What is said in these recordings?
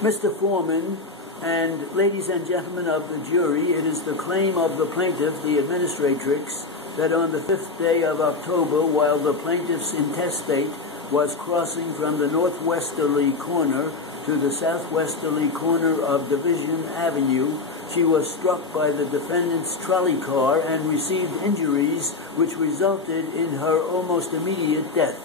Mr. Foreman, and ladies and gentlemen of the jury, it is the claim of the plaintiff, the administratrix, that on the 5th day of October, while the plaintiff's intestate was crossing from the northwesterly corner to the southwesterly corner of Division Avenue, she was struck by the defendant's trolley car and received injuries which resulted in her almost immediate death.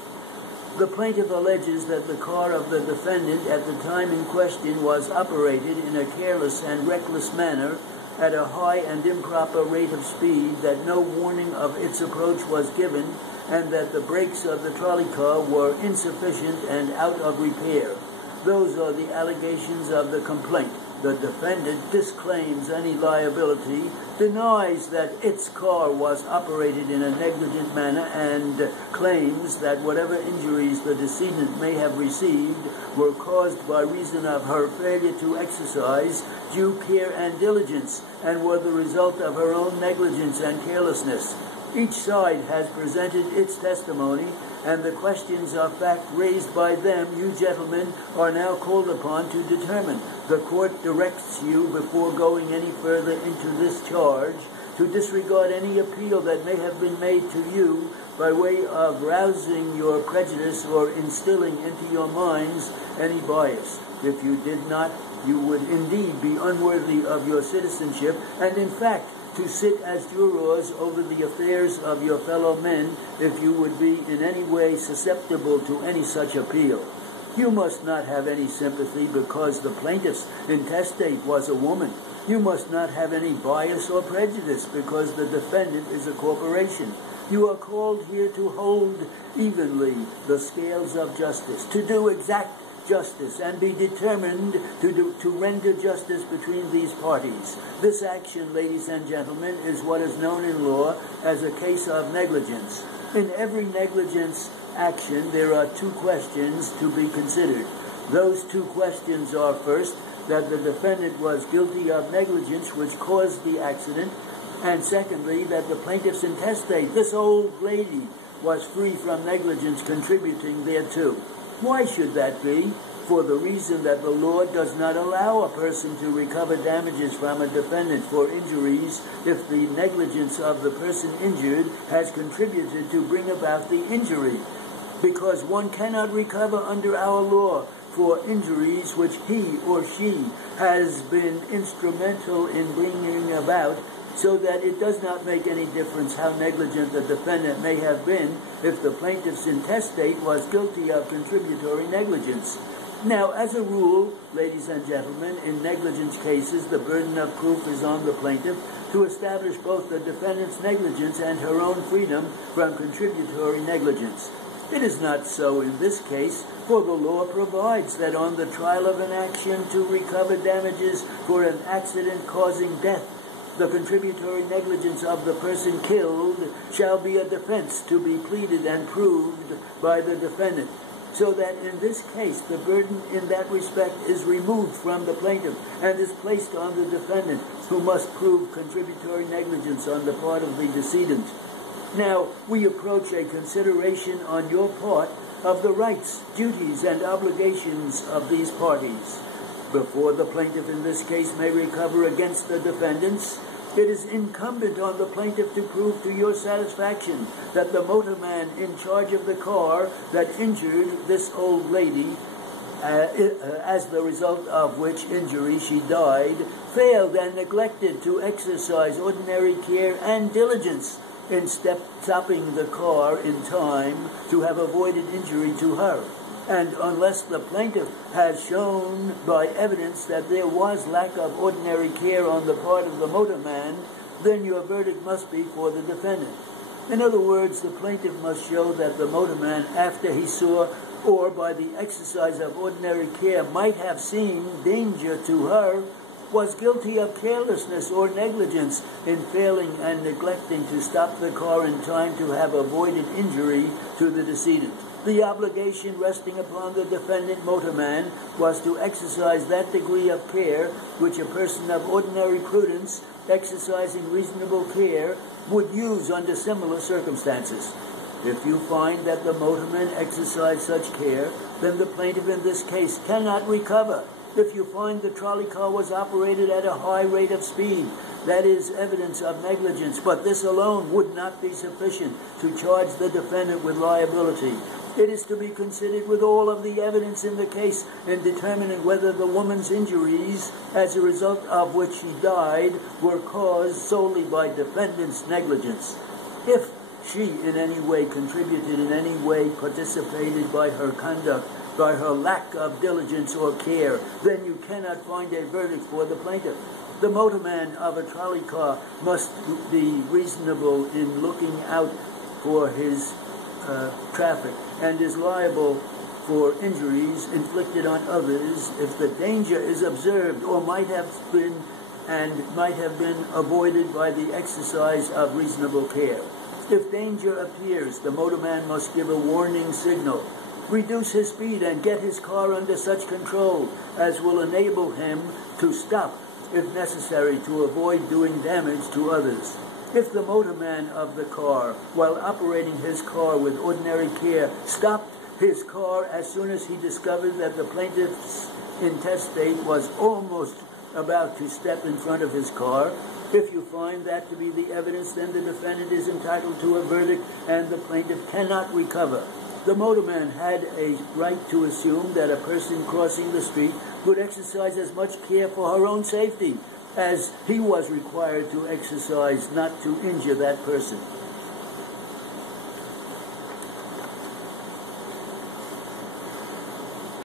The plaintiff alleges that the car of the defendant at the time in question was operated in a careless and reckless manner at a high and improper rate of speed, that no warning of its approach was given, and that the brakes of the trolley car were insufficient and out of repair. Those are the allegations of the complaint. The defendant disclaims any liability, denies that its car was operated in a negligent manner, and claims that whatever injuries the decedent may have received were caused by reason of her failure to exercise due care and diligence, and were the result of her own negligence and carelessness. Each side has presented its testimony, and the questions of fact raised by them, you gentlemen, are now called upon to determine. The court directs you, before going any further into this charge, to disregard any appeal that may have been made to you by way of rousing your prejudice or instilling into your minds any bias. If you did not, you would indeed be unworthy of your citizenship, and in fact, to sit as jurors over the affairs of your fellow men if you would be in any way susceptible to any such appeal. You must not have any sympathy because the plaintiff's intestate was a woman. You must not have any bias or prejudice because the defendant is a corporation. You are called here to hold evenly the scales of justice, to do exact justice, and be determined to render justice between these parties. This action, ladies and gentlemen, is what is known in law as a case of negligence. In every negligence action, there are two questions to be considered. Those two questions are, first, that the defendant was guilty of negligence which caused the accident, and secondly, that the plaintiff's intestate, this old lady, was free from negligence contributing thereto. Why should that be? For the reason that the law does not allow a person to recover damages from a defendant for injuries if the negligence of the person injured has contributed to bring about the injury, because one cannot recover under our law for injuries which he or she has been instrumental in bringing about, so that it does not make any difference how negligent the defendant may have been if the plaintiff's intestate was guilty of contributory negligence. Now, as a rule, ladies and gentlemen, in negligence cases, the burden of proof is on the plaintiff to establish both the defendant's negligence and her own freedom from contributory negligence. It is not so in this case, for the law provides that on the trial of an action to recover damages for an accident causing death, the contributory negligence of the person killed shall be a defense to be pleaded and proved by the defendant, so that in this case the burden in that respect is removed from the plaintiff and is placed on the defendant, who must prove contributory negligence on the part of the decedent. Now, we approach a consideration on your part of the rights, duties, and obligations of these parties. Before the plaintiff in this case may recover against the defendants, it is incumbent on the plaintiff to prove to your satisfaction that the motorman in charge of the car that injured this old lady, as the result of which injury she died, failed and neglected to exercise ordinary care and diligence in stopping the car in time to have avoided injury to her. And unless the plaintiff has shown by evidence that there was lack of ordinary care on the part of the motorman, then your verdict must be for the defendant. In other words, the plaintiff must show that the motorman, after he saw or by the exercise of ordinary care might have seen danger to her, was guilty of carelessness or negligence in failing and neglecting to stop the car in time to have avoided injury to the decedent. The obligation resting upon the defendant motorman was to exercise that degree of care which a person of ordinary prudence, exercising reasonable care, would use under similar circumstances. If you find that the motorman exercised such care, then the plaintiff in this case cannot recover, If you find the trolley car was operated at a high rate of speed, that is evidence of negligence, but this alone would not be sufficient to charge the defendant with liability. It is to be considered with all of the evidence in the case in determining whether the woman's injuries, as a result of which she died, were caused solely by defendant's negligence. If she in any way contributed, in any way participated by her conduct, by her lack of diligence or care, then you cannot find a verdict for the plaintiff. The motorman of a trolley car must be reasonable in looking out for his traffic and is liable for injuries inflicted on others if the danger is observed or might have been avoided by the exercise of reasonable care. If danger appears, the motorman must give a warning signal, reduce his speed, and get his car under such control as will enable him to stop, if necessary, to avoid doing damage to others. If the motorman of the car, while operating his car with ordinary care, stopped his car as soon as he discovered that the plaintiff's intestate was almost about to step in front of his car, if you find that to be the evidence, then the defendant is entitled to a verdict and the plaintiff cannot recover. The motorman had a right to assume that a person crossing the street would exercise as much care for her own safety as he was required to exercise not to injure that person.